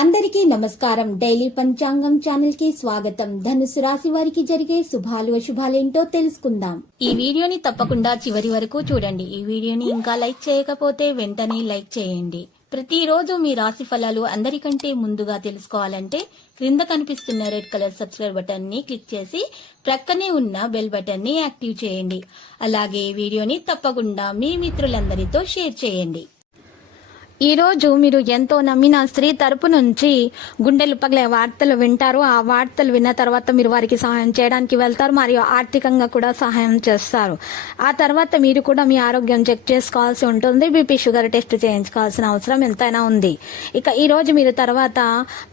అందరికీ నమస్కారం. డైలీ పంచాంగం ఛానల్ కి స్వాగతం. ధనుసు రాశి వారికి జరిగే శుభాలు అశుభాలేంటో తెలుసుకుందాం. ఈ వీడియోని తప్పకుండా చివరి వరకు చూడండి. ఈ వీడియోని ఇంకా లైక్ చేయకపోతే వెంటనే లైక్ చేయండి. ప్రతిరోజు మీ రాశి ఫలాలు అందరికంటే ముందుగా తెలుసుకోవాలంటే క్రింద కనిపిస్తున్న రెడ్ కలర్ సబ్స్క్రైబ్ బటన్ ని క్లిక్ చేసి ప్రక్కనే ఉన్న బెల్ బటన్ ని యాక్టివ్ చేయండి. అలాగే వీడియోని తప్పకుండా మీ మిత్రులందరితో షేర్ చేయండి. ఈ రోజు మీరు ఎంతో నమ్మిన స్త్రీ తరపు నుంచి గుండెలు పగిలే వార్తలు వింటారు. ఆ వార్తలు విన్న తర్వాత మీరు వారికి సహాయం చేయడానికి వెళ్తారు మరియు ఆర్థికంగా కూడా సహాయం చేస్తారు. ఆ తర్వాత మీరు కూడా మీ ఆరోగ్యం చెక్ చేసుకోవాల్సి ఉంటుంది. బీపీ షుగర్ టెస్ట్ చేయించుకోవాల్సిన అవసరం ఎంతైనా ఉంది. ఇక ఈ రోజు మీరు తర్వాత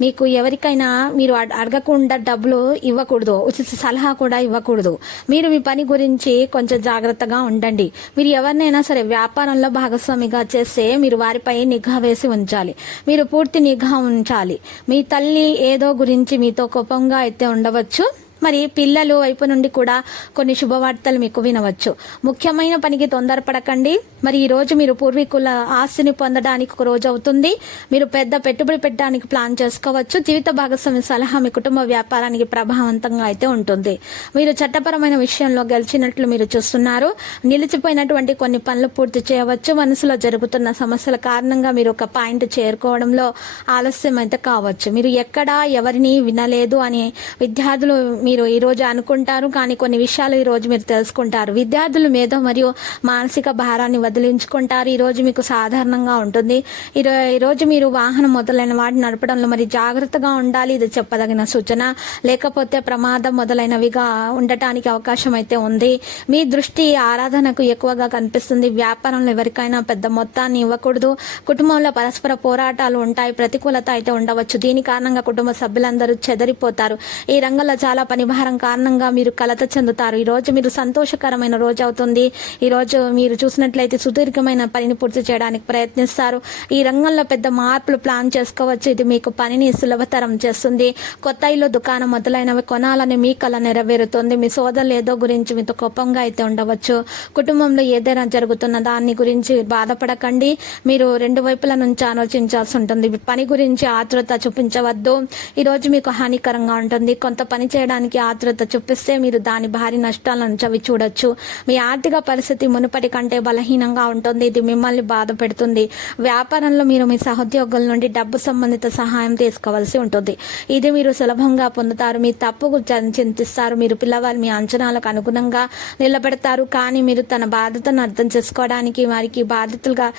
మీకు ఎవరికైనా మీరు అడగకుండా డబ్బులు ఇవ్వకూడదు, ఉచిత సలహా కూడా ఇవ్వకూడదు. మీరు మీ పని గురించి కొంచెం జాగ్రత్తగా ఉండండి. మీరు ఎవరినైనా సరే వ్యాపారంలో భాగస్వామిగా చేస్తే మీరు వారిపై నిఘా వేసి ఉంచాలి. మీరు పూర్తి నిఘా ఉంచాలి. మీ తల్లి ఏదో గురించి మీతో కోపంగా అయితే ఉండవచ్చు. మరి పిల్లలు వైపు నుండి కూడా కొన్ని శుభవార్తలు మీకు వినవచ్చు. ముఖ్యమైన పనికి తొందరపడకండి. మరి ఈ రోజు మీరు పూర్వీకుల ఆస్తిని పొందడానికి ఒక రోజు అవుతుంది. మీరు పెద్ద పెట్టుబడి పెట్టడానికి ప్లాన్ చేసుకోవచ్చు. జీవిత భాగస్వామి సలహా మీ కుటుంబ వ్యాపారానికి ప్రభావవంతంగా అయితే ఉంటుంది. మీరు చట్టపరమైన విషయంలో గెలిచినట్లు మీరు చూస్తున్నారు. నిలిచిపోయినటువంటి కొన్ని పనులు పూర్తి చేయవచ్చు. మనసులో జరుగుతున్న సమస్యల కారణంగా మీరు ఒక పాయింట్ చేరుకోవడంలో ఆలస్యం అయితే కావచ్చు. మీరు ఎక్కడా ఎవరిని వినలేదు అని విద్యార్థులు మీరు ఈ రోజు అనుకుంటారు, కానీ కొన్ని విషయాలు ఈ రోజు మీరు తెలుసుకుంటారు. విద్యార్థులు మేధో మరియు మానసిక భారాన్ని వదిలించుకుంటారు. ఈ రోజు మీకు సాధారణంగా ఉంటుంది. ఈ రోజు మీరు వాహనం మొదలైన వాటిని నడపడంలో మరి జాగ్రత్తగా ఉండాలి. ఇది చెప్పదగిన సూచన. లేకపోతే ప్రమాదం మొదలైనవిగా ఉండటానికి అవకాశం అయితే ఉంది. మీ దృష్టి ఆరాధనకు ఎక్కువగా కనిపిస్తుంది. వ్యాపారంలో ఎవరికైనా పెద్ద మొత్తాన్ని ఇవ్వకూడదు. కుటుంబంలో పరస్పర పోరాటాలు ఉంటాయి. ప్రతికూలత అయితే ఉండవచ్చు. దీని కారణంగా కుటుంబ సభ్యులందరూ చెదరిపోతారు. ఈ రంగంలో చాలా పని భారం కారణంగా మీరు కలత చెందుతారు. ఈ రోజు మీరు సంతోషకరమైన రోజు అవుతుంది. ఈ రోజు మీరు చూసినట్లయితే సుదీర్ఘమైన పనిని పూర్తి చేయడానికి ప్రయత్నిస్తారు. ఈ రంగంలో పెద్ద మార్పులు ప్లాన్ చేసుకోవచ్చు. ఇది మీకు పనిని సులభతరం చేస్తుంది. కొత్త ఇల్లు, దుకాణం మొదలైనవి కొనాలని మీ కళ నెరవేరుతుంది. మీ సోదరులు ఏదో గురించి మీతో కోపంగా అయితే ఉండవచ్చు. కుటుంబంలో ఏదైనా జరుగుతున్న దాని గురించి బాధపడకండి. మీరు రెండు వైపుల నుంచి ఆలోచించాల్సి ఉంటుంది. పని గురించి ఆతృత చూపించవద్దు. ఈ రోజు మీకు హానికరంగా ఉంటుంది. కొంత పని చేయడానికి ఆతృత చూపిస్తే మీరు దాని భారీ నష్టాలను చవి చూడొచ్చు. మీ ఆర్థిక పరిస్థితి మునుపటి కంటే బలహీనంగా ఉంటుంది. ఇది మిమ్మల్ని బాధ పెడుతుంది. వ్యాపారంలో మీరు మీ సహోద్యోగుల నుండి డబ్బు సంబంధిత సహాయం తీసుకోవాల్సి ఉంటుంది. ఇది మీరు సులభంగా పొందుతారు. మీ తప్పుకు చింతిస్తారు. మీరు పిల్లవాళ్ళు మీ అంచనాలకు అనుగుణంగా నిలబెడతారు. కానీ మీరు తన బాధ్యతను అర్థం చేసుకోవడానికి వారికి బాధ్యతలుగా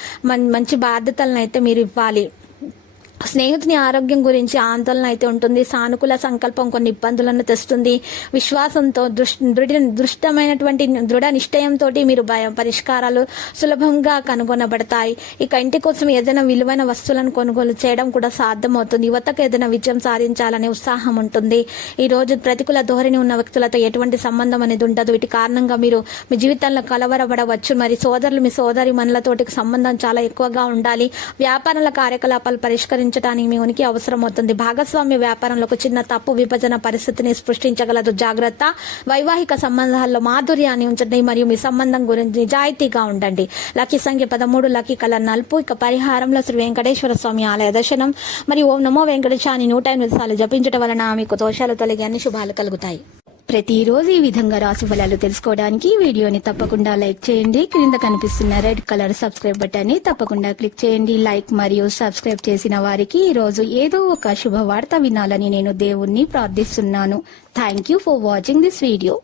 మంచి బాధ్యతలను అయితే మీరు ఇవ్వాలి. స్నేహితుని ఆరోగ్యం గురించి ఆందోళన అయితే ఉంటుంది. సానుకూల సంకల్పం కొన్ని ఇబ్బందులను తెస్తుంది. విశ్వాసంతో దృఢ నిశ్చయంతో మీరు పరిష్కారాలు సులభంగా కనుగొనబడతాయి. ఇక ఇంటి కోసం ఏదైనా విలువైన వస్తువులను కొనుగోలు చేయడం కూడా సాధ్యమవుతుంది. యువతకు ఏదైనా విజయం సాధించాలనే ఉత్సాహం ఉంటుంది. ఈ రోజు ప్రతికూల ధోరణి ఉన్న వ్యక్తులతో ఎటువంటి సంబంధం అనేది ఉండదు. వీటి కారణంగా మీరు మీ జీవితంలో కలవరపడవచ్చు. మరి సోదరులు, మీ సోదరి మనులతోటి సంబంధం చాలా ఎక్కువగా ఉండాలి. వ్యాపారాల కార్యకలాపాలు పరిష్కరించడానికి మీ ఉనికి అవసరం అవుతుంది. భాగస్వామ్య వ్యాపారంలో ఒక చిన్న తప్పు విభజన పరిస్థితిని సృష్టించగలదు. జాగ్రత్త. వైవాహిక సంబంధాల్లో మాధుర్యాన్ని ఉంచండి మరియు మీ సంబంధం గురించి నిజాయితీగా ఉండండి. లక్కీ సంఖ్య 13, లక్కీ కలర్ నలుపు. ఇక పరిహారంలో శ్రీ వెంకటేశ్వర స్వామి ఆలయ దర్శనం మరియు ఓం నమో వెంకటేశాన్ని 108 సార్లు జపించడం వలన మీకు దోషాలు తొలగి అన్ని శుభాలు కలుగుతాయి. ప్రతిరోజు ఈ విధంగా రాశి ఫలాలు తెలుసుకోవడానికి వీడియోని తప్పకుండా లైక్ చేయండి. క్రింద కనిపిస్తున్న రెడ్ కలర్ సబ్స్క్రైబ్ బటన్ ని తప్పకుండా క్లిక్ చేయండి. లైక్ మరియు సబ్స్క్రైబ్ చేసిన వారికి ఈ రోజు ఏదో ఒక శుభవార్త వినాలని నేను దేవుణ్ణి ప్రార్థిస్తున్నాను. Thank you for watching this video.